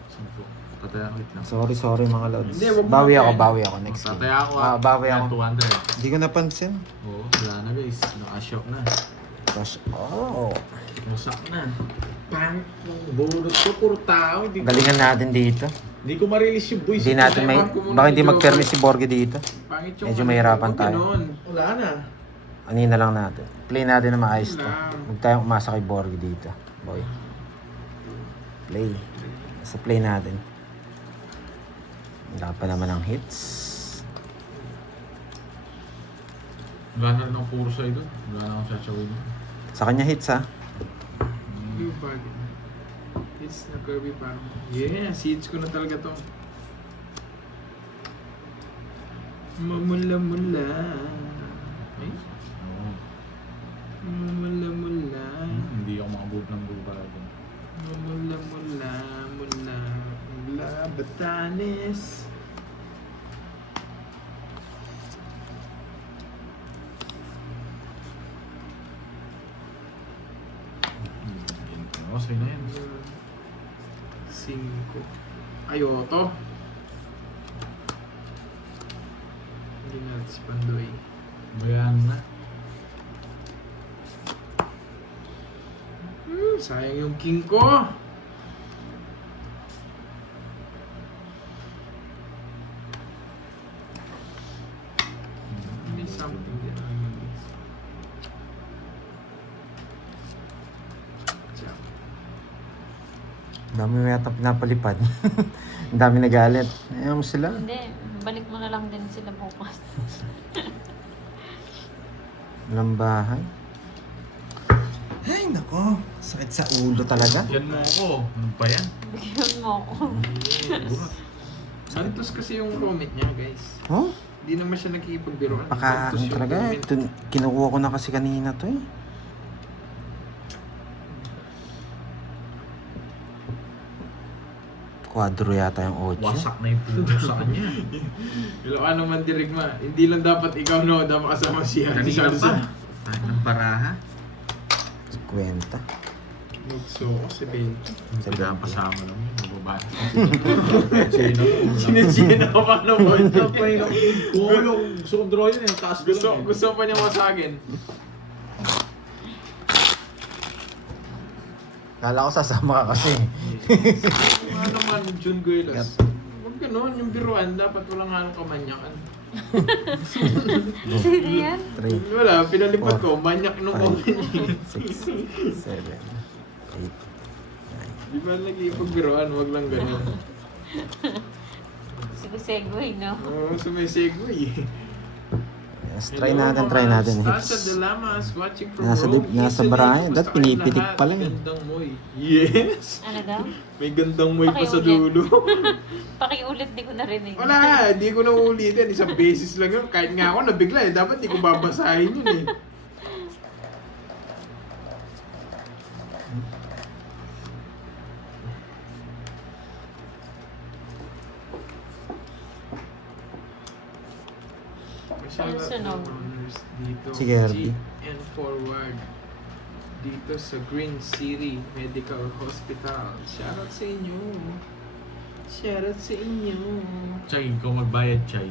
Sampo. Tataya ko lang. Sorry mga lods. Hindi, wag mo Bawi ako kain. next game. Tataya ako. Bawi Yan, ako. 200. Hindi ko napansin. Oo, wala na guys. Naka-shock na. Gosh, oh. Musak na. Pangit ng bunot ko. Puro tao. Hindi ko, Galingan natin dito. hindi ko ma-release yung voice. Hindi natin may... Baka hindi mag-permit si Borge dito. Pangit yung Medyo ano, mahirapan huwag tayo. ganun. Wala na. Anina lang natin. Play natin na maayos to. Wala. Huwag tayong umasa kay Borge dito. Boy. Play. Sa play natin. Wala pa naman ang hits. Wala na rin ang puro sa'yo doon. Wala na akong sasawin doon. Sa kanya hits ha. Yung bag. Hits na Kirby parang. Yeah, seeds ko na talaga to. Mamula-mula. Ay? Oo. Mamula-mula. Hindi ako makabog ng buka doon. Mamula-mula. Mula Batanes. Oo, sa'yo na yan. 5. Ayoto. Hindi natin si Pandoy. Bayan na. Sayang yung king ko. May something din. Tiyak. Ang dami mo yata pinapalipad. Ang dami nagalit. Ayaw mo sila. Hindi, balik mo na lang din sila bukas. Walang bahay. Ay, nako. Sakit sa ulo talaga. Yan mo ako. Ano ba yan? Bigyan mo ako. Yes. Santos kasi yung comment niya, guys. Oh, Hindi naman siya nakikipagbiroan. baka Santos yung talaga. comment. Ito, kinukuha ko na kasi kanina to eh. Quadro yata yung 8. Wasak na yung puto sa kanya. Ano man dirigma. Hindi lang dapat ikaw no, dapat kasama siya. Kanina pa. Pangit ng baraha. Kwenta. Magso ko si Benji. Pinapasama lang yun. Mababasa. Sinisina ko pa ng Bonji. Oo, yung sondro yun yung taas ko lang eh. Gusto pa niya masagin. Kala ko sasama ka kasi. Ano naman, June Guelas. Huwag ganun, yung biruan, dapat walang halong kamanyakan. Sino yan? 3, Wala, pinalipad ko, manyak nung comment niya. 6, 7, 8. Di ba nag-iipagbiruan, wag lang ganun. Segway, no? Oo, sumisegue. Yes, try natin. Nasa Hits. Dalamas, watching from Nasa Rome, nasa Italy. barayan. Kumusta Dahil kayong pinipitik lahat? pala eh. Gandang moy. Yes! Ano daw? May gandang moy pa sa Pakiulit. dulo. Pakiulit, di ko narinig. Wala, hindi ko na uulitin. Isang beses lang yun. Kahit nga ako nabigla eh. Dapat di ko babasahin yun eh. Ano sunog? Dito. Sige, Herbie. And forward. Dito sa Green City Medical Hospital. Shoutout sa inyo. Shoutout sa inyo. Chay, ikaw magbayad, Chay.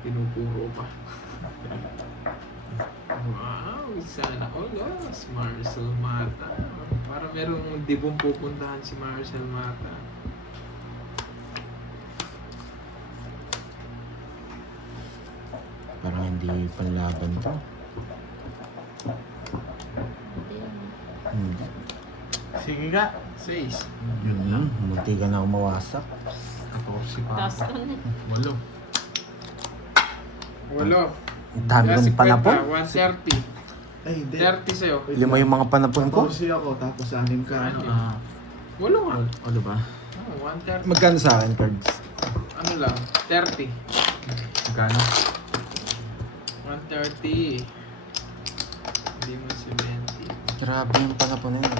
Pinupuro pa. Wow, sana all lost. Marcel Mata. Para merong dibong pupuntahan si Marcel Mata. Parang hindi panlaban to. Hindi. Sige ka. 6. Yun lang. Munti ka na mawasak. 14 pa. Taas nun eh. 8. Walo. Ang dami kong panapon. 130. Ay, hindi. 30 sa'yo. Lima yung mga panapon ko. 14 ako, tapos 6 ka. Ano, Wala nga. Ano ba? Oh, 130. Magkano sa akin, cards? Ano lang? 30. Magkano? 130. Hindi mo 70. Grabe yung panapon na yun.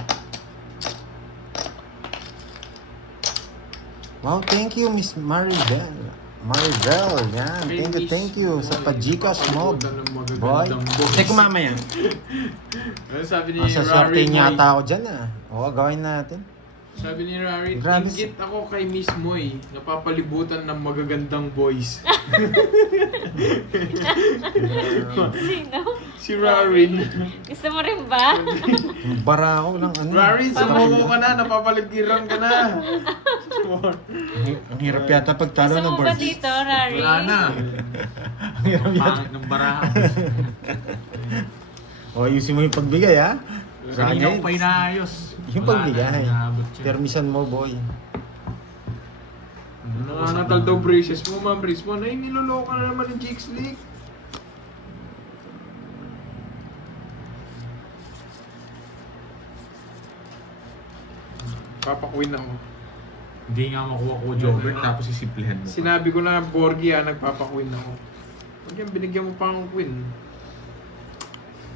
Wow, thank you, Miss Maribel. Maribel, yan. Thank you sa pa-Gcash mo. Boy. Check ko mamaya. Ano sabi ni Sa Rari swerte Moy? niya ata ako dyan ah. Oo, gawin natin. Sabi ni Rari, Grabe ingit ako kay Miss Moy. Napapalibutan ng magagandang boys. Sino? Si Rari. Gusto mo rin ba? Yung bara ako lang ano. Rari, sumuko ka na. Napapaligiran ka na. Ang hirap yata pagtalo Gusto ng mo ba board. dito, Rari? Wala na. Ang hirap yata. Pangit ng barahan. O, ayusin mo yung pagbigay ha. Kanina ko pa inaayos. Yung Wala pagbigay. na, inaabot siya. Permisan mo, boy. Nangangatal daw braces mo, ma'am. Brace mo. Ay, niloloko na naman ng Jigs League. Papakwin ako. Hindi nga makuha ko jogger, tapos isiplihan mo. Sinabi ko na, Borgie nagpapakwin ako. Huwag yan, binigyan mo pa akong queen.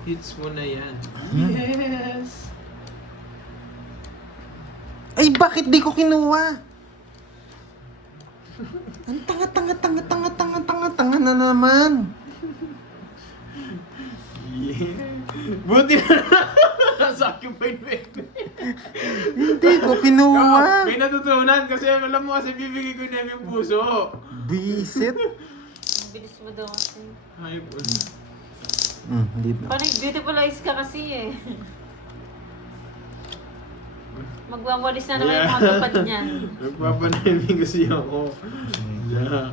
Hits mo na yan. Yes! Ay, bakit di ko kinuha? Ang tanga na naman. Yeah. Buti na sa akin pa yun. Hindi ko kinuha. May natutunan kasi alam mo kasi bibigay ko na yung puso. Bisit. Ang bilis mo daw kasi. Ayop. Hindi na. Parang beautiful eyes ka kasi eh. Magwawalis na naman yung mga tupad niyan. Nagpapanayaming kasi ako. Yeah.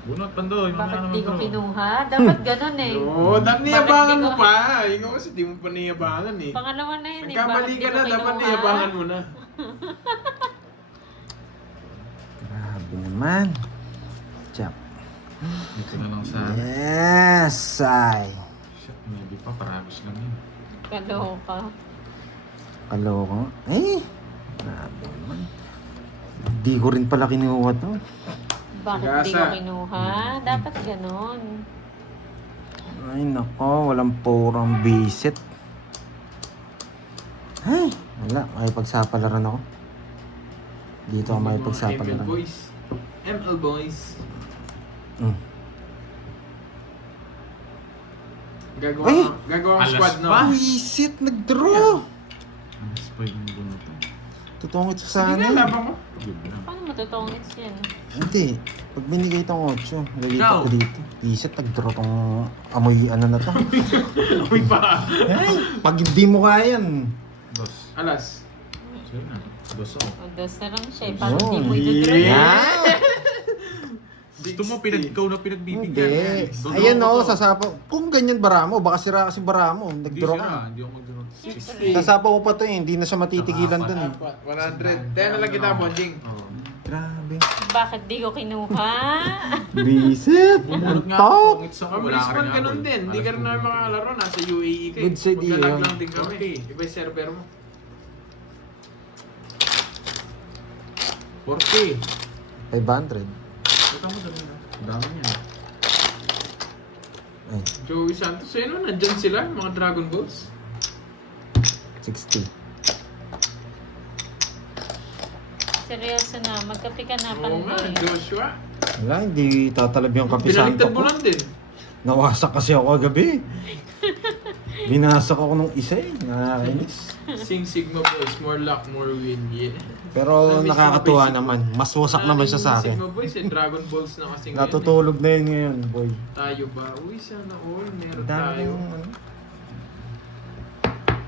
Bunot pandoy, Bakit mamaya di naman ko bro. kinuha? Dapat ganun eh. Oo, dapat Bakit niyabangan di mo ko- pa. Ikaw kasi di mo pa niyabangan eh. Pangalawa na yun eh. Nagkamali Bakit di ka ko na, dapat kinuha? niyabangan mo na. Grabe naman. Chap. Dito na lang sa... Yes, ay. Shit, maybe pa, paragos lang yun. Kaloka. Kaloko. Eh, grabe naman. Di ko rin pala kinuha to. Bakit di ko Pag-asa. kinuha? Dapat ganun. Ay, nako. Walang purang bisit. Ay, wala. May pagsapalaran ako. Dito ako may ML pagsapalaran. boys. ML boys. Gagawa Ay! gagawa ang Alas squad no. pa. Bisit, nag-draw. Ang spoil yung bunot. Tutungit Sige sa nga, sana. laban mo. Good na. Paano matutongit yan? Hindi. Pag binigay itong 8, lalipat Ikaw. ko dito. Bisit, nag-draw tong amoy ano na to. Uy pa. Ay, pag hindi mo kaya yan. Dos. Alas. Sige na. Dos ako. O, dos na lang siya eh. Parang Yun. di mo idodraw yan. Yeah. Gusto mo, ikaw na pinagbibigyan. Hindi. Dodraw Ayan ko o, to. sasapaw. Kung ganyan bara mo, baka sira kasi bara mo. Hindi Nag-draw sira, ka. hindi ako mag-draw. Siyempre. Sasapaw ko pa to eh, hindi na siya matitigilan dun eh. 100. Tayo na lang kita, Bonjing. Oo. Grabe. Bakit di ko kinuha? Bisit. Bunot nga Tok. ako, tungit sa Mabilis wala ka man rin ganun habol. din. Hindi ka rin namin makakalaro. Nasa UAE ka eh. Good side Maglalag yun. lang din kami. Iba yung server mo. 40. 500. Ito mo dami na. Dami niya. Ay, Joey Santos. Ayun o, nandyan sila. Mga Dragon Balls. 60. Seryoso na. Magkape ka na, Oo nga, Pandoy. Joshua. Wala, hindi tatalab yung kapisanto Pinaliktad mo ko. lang din. Nawasak kasi ako kagabi. Binasak ako nung isa eh. Nakakainis. Sing Sigma Boys. More luck, more win. Yeah. Pero Namiss nakakatuwa ko pa naman. Mas wasak naman siya sa akin. Sigma Boys eh. Dragon Balls na kasi ngayon. Natutulog na yun ngayon, boy. Tayo ba? Uy, sana all. Meron Dami tayo. yung ano.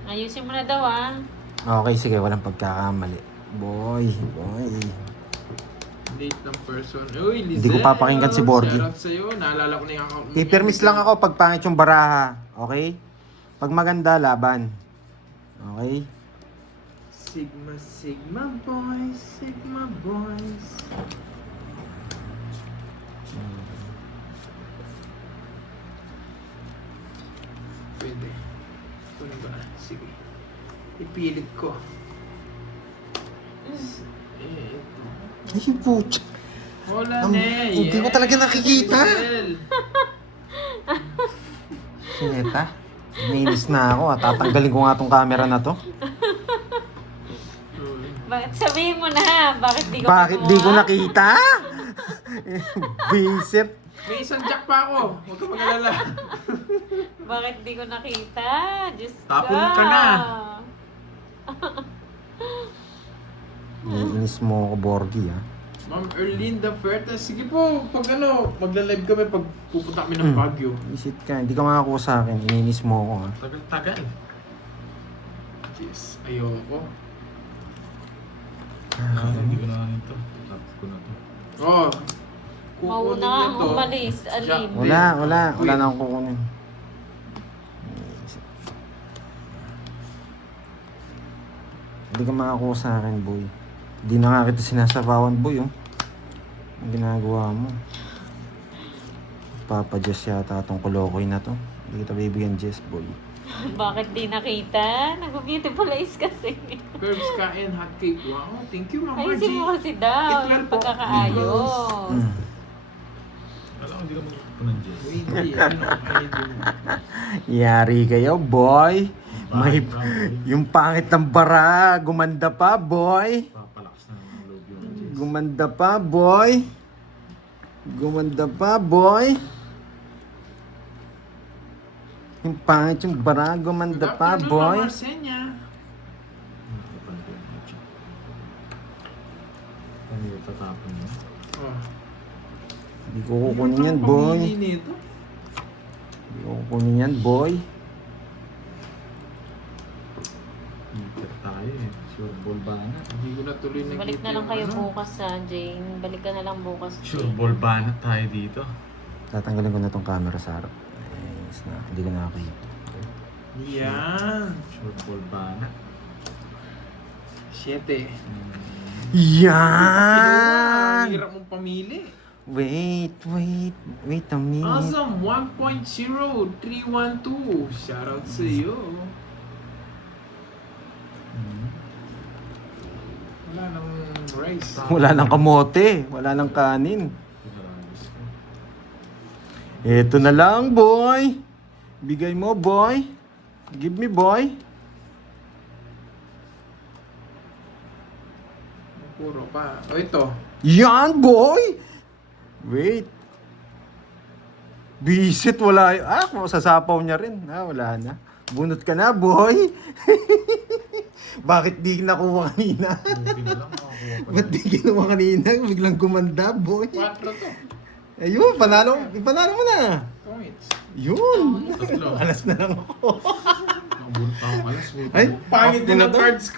Ayusin mo na daw ah. Okay, sige. Walang pagkakamali. Boy. Date ng person. Uy, Lizelle. Hindi ko papakinggan si Borgie. Shoutout sa'yo. Naalala ko na yung account mo. Pipirmis lang ako pag pangit yung baraha. Okay? Pag maganda, laban. Okay? Sigma, Sigma Boys. Sigma Boys. pwede. Kunin ko na. Sige. Ipilit ko. Eh, ito. Ay, putya. Wala Ang- na eh. hindi ko talaga nakikita. Giselle. Sineta. Nainis na ako. Tatanggalin ko nga tong camera na to. Bakit sabihin mo na? Bakit di ko Bakit di ko kinuha? nakita? Bisit. May isang jack pa ako. Huwag ka mag-alala. Bakit di ko nakita? Diyos Tapon ko. ka na. Iinis mo ako, Borgie, ha? Ma'am Erlinda Ferta. Sige po. Pag magla-live kami pag pupunta kami ng Baguio. Isit ka. Hindi ka makakuha sa akin. Iniinis mo ako, ha? Tagal-tagal. Yes. Ayoko. Hindi ko na ito. Tapos ko na to. Oh. Mauna ang umalis. Alin? Wala na akong kukunin. Hindi ka makakuha sa akin, boy. Hindi na nga kita sinasabawan, boy, oh. Ang ginagawa mo. Papa-Jess yata itong kolokoy na to. Hindi kita bibigyan, Jess, boy. Bakit di nakita? Nag-beautiful eyes kasi. Curbs kain, hot cake. Wow. Thank you, Mama G. Ayusin mo kasi daw. Hitler Yung po. pagkakaayos. Alam ko, hindi ka magpupunta ng Jess. Hindi. Ano? Ay, yun. Yari kayo, boy. May, yung pangit ng bara, gumanda pa, boy. Papalakas na ng loob yung Jess. Gumanda pa, boy. Gumanda pa, boy. Yung pangit yung bara, gumanda Good pa, afternoon, boy. Ma'am Arsenia. Nakakapan ko yung matcha. Ano yung tatapon mo? Oh. Hindi ko kukunin yan, boy. Pamili nito. Hindi ko kukunin yan, boy. Inter tayo eh. Sure ball ba na? Hindi ko na tuloy nakita Balik na lang yung kayo ano. bukas ha, Jane. Balik ka na lang bukas. Sure ball ba na tayo dito? Tatanggalin ko na tong camera sa harap. Ayos na. Hindi ko nakakita. Yan. Sure ball ba na? 7. Yan! Ang hirap mong pamili. Wait a minute. Awesome. 1.0312. Shoutout sa iyo. Wala nang rice. Wala nang kamote. Wala nang kanin. Pinaragis ko. Ito na lang, boy. Bigay mo, boy. Give me, boy. Puro pa. O ito. Yan, boy! Wait. Bisit, wala. Sasapaw niya rin. Wala na. Bunot ka na, boy. Bakit di nakuha kanina? Movie na lang makakuha pa. Ba't di kinuha kanina? Biglang gumanda, boy. 4 to. Ayun, panalo mo na. Points. Yun. Tatlo. Alas na lang ako. Ang bunot pa akong alas. Ay, Pangit off ko din na ang to. cards